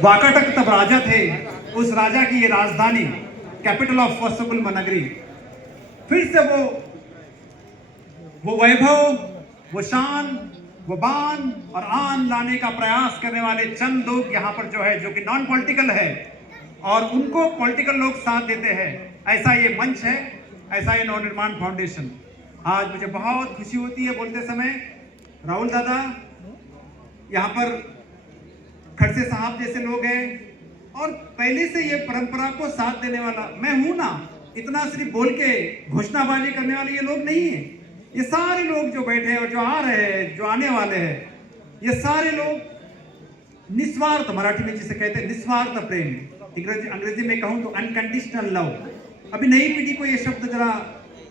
वाकाटक तब राजा थे, उस राजा की ये राजधानी, कैपिटल ऑफ वत्सकुल नगरी, फिर से वो वैभव, वो शान, वो बान और आन लाने का प्रयास करने वाले चंद लोग यहाँ पर जो है, जो कि नॉन पॉलिटिकल है और उनको पॉलिटिकल लोग साथ देते हैं, ऐसा ये मंच है, ऐसा ये नवनिर्माण फाउंडेशन। आज मुझे बहुत खुशी होती है बोलते समय, राहुल दादा यहाँ पर खड़से साहब जैसे लोग हैं और पहले से ये परंपरा को साथ देने वाला मैं हूं ना, इतना सिर्फ बोल के घोषणाबाजी करने वाले ये लोग नहीं है। ये सारे लोग जो बैठे हैं और जो आ रहे हैं, जो आने वाले हैं, ये सारे लोग निस्वार्थ, मराठी में जिसे कहते हैं निस्वार्थ प्रेम, अंग्रेजी में कहूं तो अनकंडीशनल लव। अभी नई पीढ़ी को ये शब्द जरा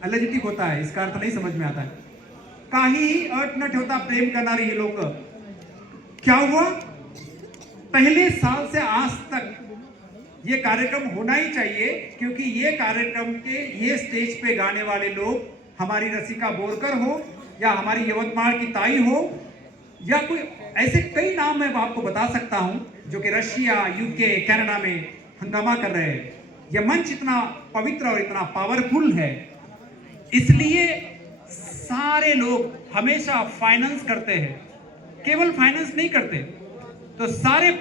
एलर्जेटिक होता है, इसका अर्थ नहीं समझ में आता है। काही अट न ठेवता प्रेम करणारे ये लोग, क्या हुआ पहले साल से आज तक ये कार्यक्रम होना ही चाहिए, क्योंकि ये कार्यक्रम के ये स्टेज पे गाने वाले लोग हमारी रसिका बोरकर हो या हमारी यवतमाल की ताई हो या कोई ऐसे कई नाम मैं आपको बता सकता हूं जो कि रशिया, यूके, कनाडा में हंगामा कर रहे हैं। यह मंच इतना पवित्र और इतना पावरफुल है, इसलिए सारे लोग हमेशा फाइनेंस करते हैं, केवल फाइनेंस नहीं करते। तो सारे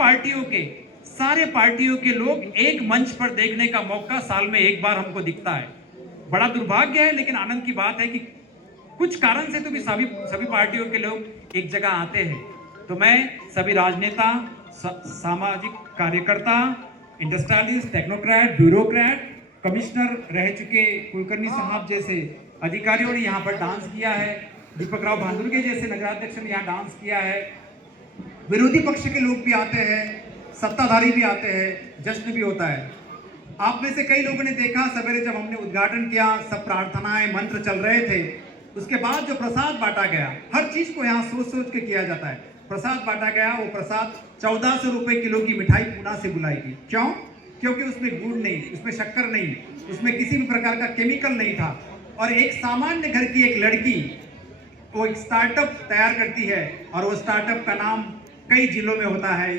पार्टियों के लोग एक मंच पर देखने का मौका साल में एक बार हमको दिखता है। बड़ा दुर्भाग्य है, लेकिन आनंद की बात है कि कुछ कारण से तो भी सभी पार्टियों के लोग एक जगह आते हैं। तो मैं सभी राजनेता, सामाजिक कार्यकर्ता, इंडस्ट्रियलिस्ट, टेक्नोक्रेट, ब्यूरोक्रेट, कमिश्नर रह चुके कुलकर्णी साहब जैसे अधिकारियों ने यहाँ पर डांस किया है, दीपक राव भांदुरगे जैसे नगराध्यक्ष ने यहाँ डांस किया है, विरोधी पक्ष के लोग भी आते हैं, सत्ताधारी भी आते हैं, जश्न भी होता है। आप में से कई लोगों ने देखा सवेरे जब हमने उद्घाटन किया, सब प्रार्थनाएं मंत्र चल रहे थे, उसके बाद जो प्रसाद बांटा गया, हर चीज को यहाँ सोच सोच के किया जाता है। प्रसाद बांटा गया, वो प्रसाद 1400 रुपए किलो की मिठाई पूना से बुलाई गई। क्यों? क्योंकि उसमें गुड़ नहीं, उसमें शक्कर नहीं, उसमें किसी भी प्रकार का केमिकल नहीं था। और एक सामान्य घर की एक लड़की वो एक स्टार्टअप तैयार करती है और वो स्टार्टअप का नाम कई जिलों में होता है,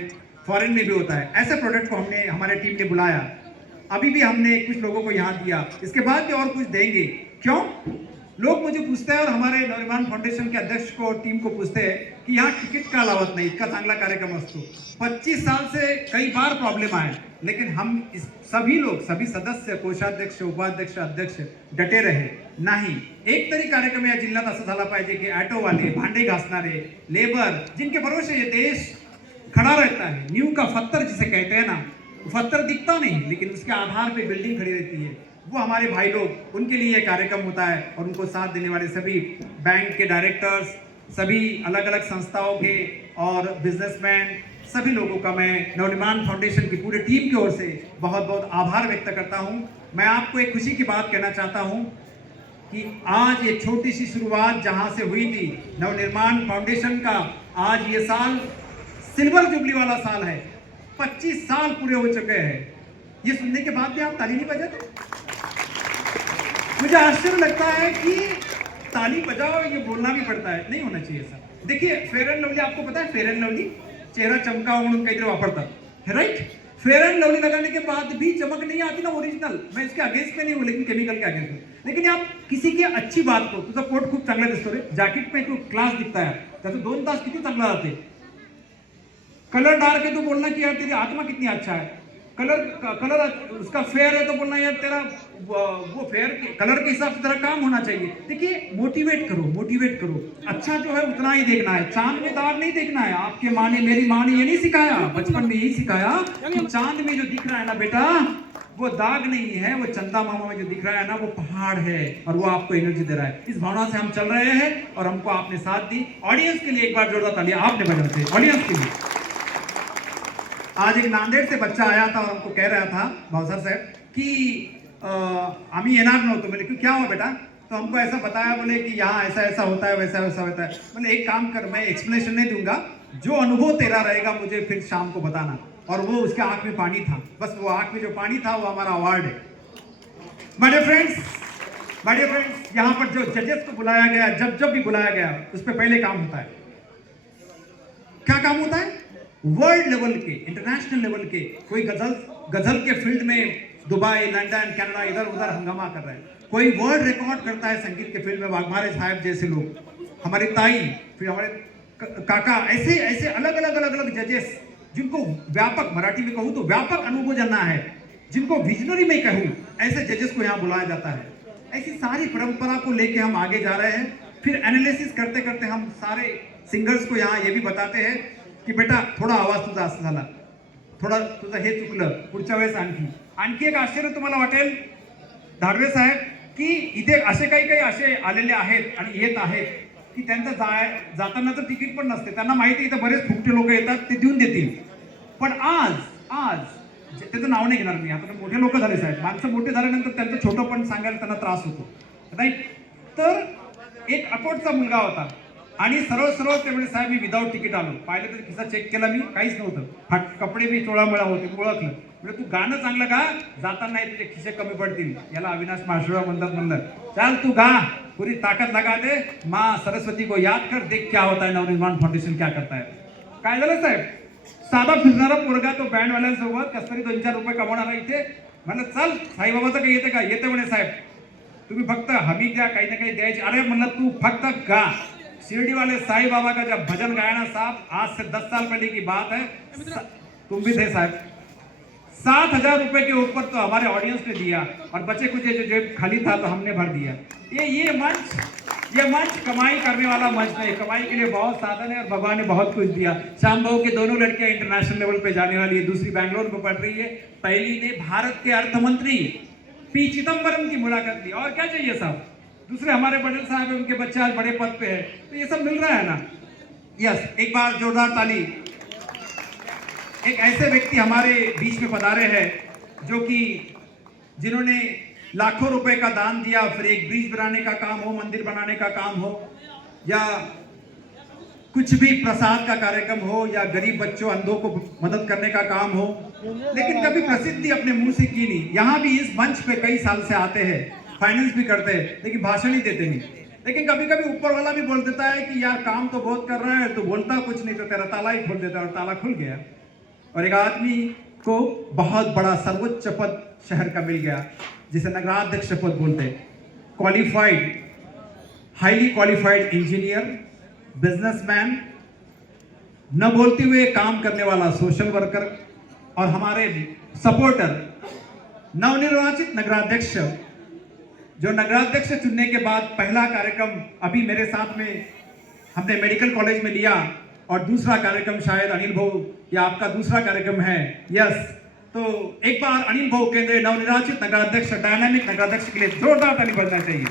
फॉरेन में भी होता है। ऐसे प्रोडक्ट को हमने, हमारे टीम ने बुलाया, अभी भी हमने कुछ लोगों को यहाँ दिया, इसके बाद भी और कुछ देंगे। क्यों? लोग मुझे पूछते हैं और हमारे नवनिर्माण फाउंडेशन के अध्यक्ष को और टीम को पूछते हैं कि यहाँ टिकट का लावत नहीं, इतना चांगला कार्यक्रम असतो। 25 साल से कई बार प्रॉब्लम आए, लेकिन हम सभी लोग, सभी सदस्य, कोषाध्यक्ष, उपाध्यक्ष, अध्यक्ष डटे रहे नाही। एक तरी कार्यक्रम या जिल्ह्यात असा झाला पाहिजे की ऑटोवाले, भांडे घासणारे, लेबर, जिनके भरोसे ये देश खड़ा रहता है, नींव का पत्थर जिसे कहते हैं ना, पत्थर दिखता नहीं लेकिन उसके आधार पे बिल्डिंग खड़ी रहती है, वो हमारे भाई लोग, उनके लिए कार्यक्रम होता है। और उनको साथ देने वाले सभी बैंक के डायरेक्टर्स, सभी अलग अलग संस्थाओं के और बिजनेसमैन, सभी लोगों का मैं नवनिर्माण फाउंडेशन की पूरी टीम की ओर से बहुत बहुत आभार व्यक्त करता हूं। मैं आपको एक खुशी की बात कहना चाहता हूं कि आज ये छोटी सी शुरुआत जहां से हुई थी नवनिर्माण फाउंडेशन का, आज ये साल सिल्वर जुबली वाला साल है। 25 साल पूरे हो चुके हैं। ये सुनने के बाद भी आप ताली नहीं बजाते? मुझे आश्चर्य लगता है कि ताली बजाओ, ये बोलना भी पड़ता है, नहीं होना चाहिए सर। देखिए फेयर एंड लवली, आपको पता है फेयर एंड लवली चेहरा चमका म्हणून काहीतरी वापरतात, राइट? फेयर एंड लवली लगाने के बाद भी चमक नहीं आती ना ओरिजिनल। मैं इसके अगेंस्ट में नहीं हूँ, लेकिन केमिकल के अगेंस्ट में। लेकिन आप किसी की अच्छी बात को, तुझा कोट खूप चांगला दिसतो रे, जॅकेट में तू क्लास दिखता है, त्याचं 2 तास किती चांगला जाते, कलर डार्क है तो बोलना कि यार तेरी आत्मा कितनी अच्छा है, कलर उसका फेयर है तो बोलना यार तेरा वो फेयर कलर के हिसाब से तेरा काम होना चाहिए। देखिए मोटिवेट करो। अच्छा जो है उतना ही देखना है, चांद में दाग नहीं देखना है। आपके माँ ने, मेरी माँ ने ये नहीं सिखाया, बचपन में यही सिखाया कि चांद में जो दिख रहा है ना बेटा, वो दाग नहीं है, वो चंदा मामा में जो दिख रहा है ना, वो पहाड़ है और वो आपको एनर्जी दे रहा है। इस भावना से हम चल रहे हैं और हमको आपने साथ दी। ऑडियंस के लिए एक बार जोरदार तालियां आपने बजाते हैं, ऑडियंस के लिए। आज एक नांदेड़ से बच्चा आया था और हमको कह रहा था भावसर साहब कि आम्ही येणार नव्हतो। बोले क्या हुआ बेटा? तो हमको ऐसा बताया, बोले कि यहाँ ऐसा ऐसा होता है, वैसा वैसा होता है। बोले एक काम कर, मैं एक्सप्लेनेशन नहीं दूंगा, जो अनुभव तेरा रहेगा मुझे फिर शाम को बताना। और वो उसके आंख में पानी था, बस वो आंख में जो पानी था वो हमारा अवार्ड है। माय डियर फ्रेंड्स, यहाँ पर जो जजेस को बुलाया गया, जब भी बुलाया गया, उस पर पहले काम होता है। क्या काम होता है? वर्ल्ड लेवल के, इंटरनेशनल लेवल के, कोई गजल के फील्ड में दुबई, लंदन, कनाडा इधर उधर हंगामा कर रहे हैं, कोई वर्ल्ड रिकॉर्ड करता है संगीत के फील्ड में, वाघमारे साहब जैसे लोग, हमारी ताई, फिर हमारे काका, ऐसे ऐसे अलग अलग अलग अलग जजेस जिनको व्यापक, मराठी में कहूँ तो व्यापक अनुभव जानना है, जिनको विजनरी में कहूँ, ऐसे जजेस को यहाँ बुलाया जाता है। ऐसी सारी परंपरा को लेके हम आगे जा रहे हैं। फिर एनालिसिस करते करते हम सारे सिंगर्स को यहाँ ये भी बताते हैं की बेटा थोडा आवाज तुझा असं झाला, थोडा तुझं हे चुकलं, पुढच्या वेळेस आणखी एक आश्चर्य तुम्हाला वाटेल धाडवे साहेब की इथे असे काही असे आलेले आहेत आणि येत आहेत की त्यांचं जाताना तर तिकीट पण नसते, त्यांना माहिती इथं बरेच फुकटे लोक येतात, ते देऊन देतील, पण आज त्याचं नाव नाही घेणार मी, आता मोठे लोक झाले साहेब, माणसं मोठे झाल्यानंतर त्यांचं छोटं पण सांगायला त्यांना त्रास होतो नाही, तर एक अकोटचा मुलगा होता आणि सरळ ते म्हणजे साहेब मी विदाऊट तिकीट आलो, पाहिलं तर खिसा चेक केला मी, काहीच नव्हतं, कपडे मी चोळामळा होते, ओळखलं, म्हणजे तू गाणं चांगलं गा, जाताना तुझे खिसे कमी पडतील, याला अविनाश माशुरा म्हणतात, म्हणलं चल तू गा, पूरी ताकद लगा दे, माँ सरस्वती को याद कर, देख क्या होता है, नवनिर्माण फाउंडेशन क्या करता है। काय झालं साहेब, साधा फिरणारा पोरगा तो बँडवाल्यांसोबत कसतरी 2-4 रुपये कमवणारा इथे, म्हणलं चल साईबाबाचं काही येते का, येते म्हणे साहेब, तुम्ही फक्त हमी द्या, काही ना काही द्यायची, अरे म्हणलं तू फक्त गा, शिरडी वाले साईं बाबा का जब भजन गाया ना साहब, आज से 10 साल पहले की बात है, तुम भी थे साहब, 7,000 रुपए के ऊपर तो हमारे ऑडियंस ने दिया और बचे कुछ जो जेब खाली था तो हमने भर दिया। ये मंच कमाई करने वाला मंच नहीं, कमाई के लिए बहुत साधन है और भगवान ने बहुत कुछ दिया। श्याम बहू की दोनों लड़कियां इंटरनेशनल लेवल पे जाने वाली है, दूसरी बैंगलोर में पढ़ रही है, पहली ने भारत के अर्थ मंत्री पी चिदम्बरम की मुलाकात ली, और क्या चाहिए साहब, दूसरे हमारे पटेल साहब है, उनके बच्चे आज बड़े पद पे है, तो ये सब मिल रहा है ना। यस, एक बार जोरदार ताली। एक ऐसे व्यक्ति हमारे बीच में पधारे हैं जो कि जिन्होंने लाखों रुपए का दान दिया, फिर एक ब्रिज बनाने का काम हो, मंदिर बनाने का काम हो, या कुछ भी प्रसाद का कार्यक्रम हो, या गरीब बच्चों अंधों को मदद करने का काम हो, लेकिन कभी प्रसिद्धि अपने मुंह से की नहीं। यहाँ भी इस मंच पे कई साल से आते हैं, फाइनेंस भी करते हैं, लेकिन भाषण ही देते नहीं। लेकिन कभी कभी ऊपर वाला भी बोल देता है कि यार काम तो बहुत कर रहा है, तो बोलता कुछ नहीं, तो तेरा ताला ही खोल देता है, और ताला खुल गया। और एक आदमी को बहुत बड़ा सर्वोच्च पद शहर का मिल गया, जिसे नगराध्यक्ष पद बोलते हैं, qualified, highly qualified engineer, businessman, न बोलते हुए काम करने वाला सोशल वर्कर, और हमारे सपोर्टर नवनिर्वाचित नगराध्यक्ष, जो नगराध्यक्ष चुनने के बाद पहला कार्यक्रम अभी मेरे साथ में हमने मेडिकल कॉलेज में लिया, और दूसरा कार्यक्रम शायद अनिल भाऊ या आपका दूसरा कार्यक्रम है। यस, तो एक बार अनिल भाऊ केंद्रीय नवनिर्वाचित नगराध्यक्ष, डायनामिक नगराध्यक्ष के लिए जोरदार ताली बजना चाहिए।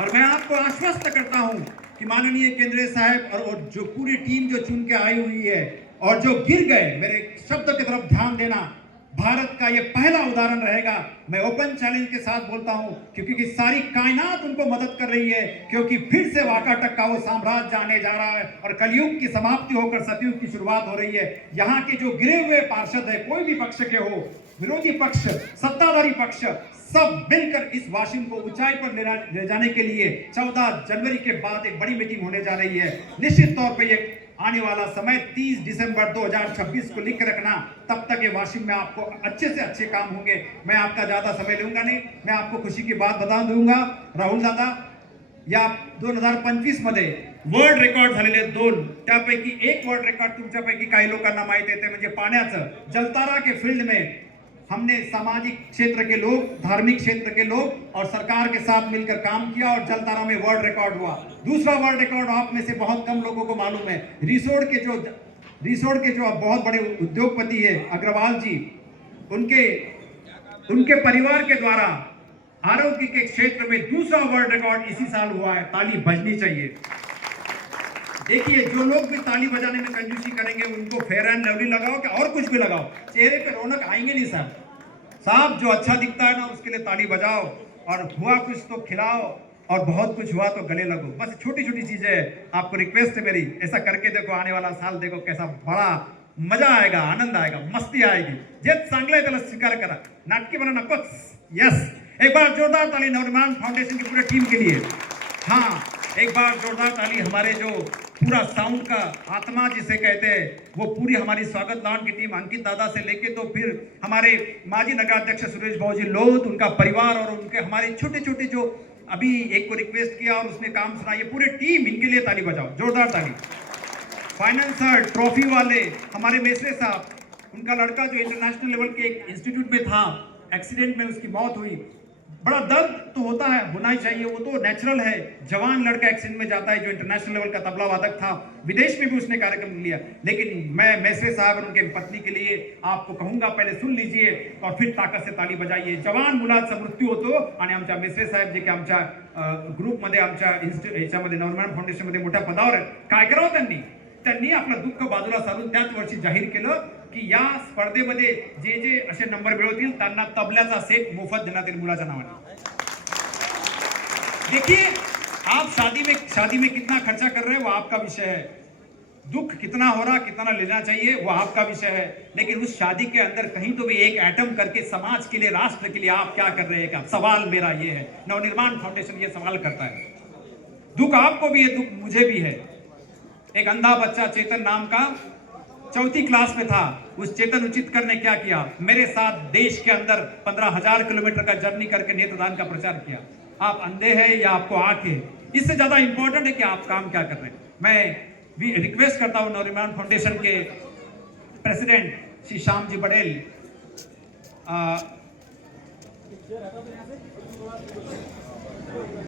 और मैं आपको आश्वस्त करता हूं कि माननीय केंद्रीय साहब और जो पूरी टीम जो चुन के आई हुई है और जो गिर गए, मेरे शब्द की तरफ ध्यान देना, भारत का ये पहला उदाहरण रहेगा। मैं ओपन चैलेंज के साथ बोलता हूं, क्योंकि सारी कायनात उनको मदद कर रही है, क्योंकि फिर से वाकाटक का वो साम्राज्य आने जा रहा है और कलयुग की समाप्ति होकर सतयुग की शुरुआत हो रही है। यहाँ के जो गिरे हुए पार्षद है, कोई भी पक्ष के हो, विरोधी पक्ष, सत्ताधारी पक्ष, सब मिलकर इस वाशिंग को ऊंचाई पर ले जाने के लिए 14 जनवरी के बाद एक बड़ी मीटिंग होने जा रही है। निश्चित तौर पर ये आने वाला समय 30 दिसंबर 2026 को लिख रखना, तब तक ये वाशिंग में आपको अच्छे से अच्छे काम होंगे। मैं आपका ज्यादा समय लूंगा नहीं, मैं आपको खुशी की बात बता दूंगा राहुल दादा, या 2025 मध्ये वर्ल्ड रेकॉर्ड झालेले 2, त्यापैकी एक वर्ल्ड रेकॉर्ड तुमच्यापैकी काही लोकांना माहिती आहे, ते म्हणजे पाण्याचं। जलतारा के फील्ड में हमने सामाजिक क्षेत्र के लोग, धार्मिक क्षेत्र के लोग और सरकार के साथ मिलकर काम किया और जलतारा में वर्ल्ड रिकॉर्ड हुआ। दूसरा वर्ल्ड रिकॉर्ड आप में से बहुत कम लोगों को मालूम है, रिसोड के जो बहुत बड़े उद्योगपति है अग्रवाल जी, उनके परिवार के द्वारा आरोग्य के क्षेत्र में दूसरा वर्ल्ड रिकॉर्ड इसी साल हुआ है। ताली बजनी चाहिए। देखिए, जो लोग भी ताली बजाने में कंजूसी करेंगे उनको फेयर एंड लवली लगाओ, क्या और कुछ भी लगाओ, चेहरे पे रौनक आएंगे नहीं साहब। जो अच्छा दिखता है ना, उसके लिए ताली बजाओ, और हुआ कुछ तो खिलाओ, और बहुत कुछ हुआ तो गले लगो। बस छोटी छोटी चीजें, आपको रिक्वेस्ट है मेरी, ऐसा करके देखो, आने वाला साल देखो कैसा बड़ा मजा आएगा, आनंद आएगा, मस्ती आएगी। जे चांगलं आहे त्याला स्वीकार करा, नाटकी बना नकोच। यस, एक बार जोरदार ताली नवनिर्माण फाउंडेशन की पूरी टीम के लिए। हाँ, एक बार जोरदार ताली हमारे जो पूरा साउंड का आत्मा जिसे कहते हैं वो पूरी हमारी स्वागत लॉन की टीम अंकित दादा से लेके तो फिर हमारे माजी नगराध्यक्ष सुरेश भाऊजी लोध, उनका परिवार और उनके हमारे छोटे छोटे जो अभी एक को रिक्वेस्ट किया और उसने काम सुना, ये पूरे टीम, इनके लिए ताली बजाओ, जोरदार ताली। फाइनेंसर, ट्रॉफी वाले हमारे मेसरे साहब, उनका लड़का जो इंटरनेशनल लेवल के एक इंस्टीट्यूट में था, एक्सीडेंट में उसकी मौत हुई। बड़ा दर्द तो होता है, होना ही चाहिए, वो तो नेचुरल है। जवान लड़का एक्सीडेंट में जाता है जो इंटरनेशनल लेवल का तबला वादक था, विदेश में भी उसने कार्यक्रम लिया। लेकिन मैं मेसरे साहब और उनके पत्नी के लिए आपको कहूंगा, पहले सुन लीजिए और फिर ताकत से ताली बजाइए। जवान मुलाचा मृत्यू होतो आणि आमच्या मेसरे साहेब जे की आमच्या ग्रुपमध्ये, आमच्या ह्याच्यामध्ये नवनिर्माण फाउंडेशनमध्ये मोठ्या पदावर आहेत, काय करावं त्यांनी आपलं दुःख बाजूला सारून त्याच वर्षी जाहीर केलं की या स्पर्धेमध्ये जे जे असे नंबर मिळवतील त्यांना तबल्याचा सेट मोफत देण्यात येईल मुलाच्या नावाने। देखिए, आप शादी में कितना खर्चा कर रहे हैं वो आपका विषय है, दुख कितना हो रहा, कितना लेना चाहिए वो आपका विषय है, लेकिन उस शादी के अंदर कहीं तो भी एक एटम करके समाज के लिए, राष्ट्र के लिए आप क्या कर रहे हैं? सवाल मेरा ये है, नवनिर्माण फाउंडेशन ये सवाल करता है। दुख आपको भी है, दुख मुझे भी है। एक अंधा बच्चा चेतन नाम का 4वीं क्लास में था, उस चेतन उचितकर ने क्या किया, मेरे साथ देश के अंदर 15,000 किलोमीटर का जर्नी करके नेत्रदान का प्रचार किया। आप अंधे हैं या आपको आंख है, इससे ज्यादा इंपॉर्टेंट है कि आप काम क्या कर रहे हैं। मैं भी रिक्वेस्ट करता हूं नवनिर्माण फाउंडेशन के प्रेसिडेंट श्री श्याम जी बड़ेल,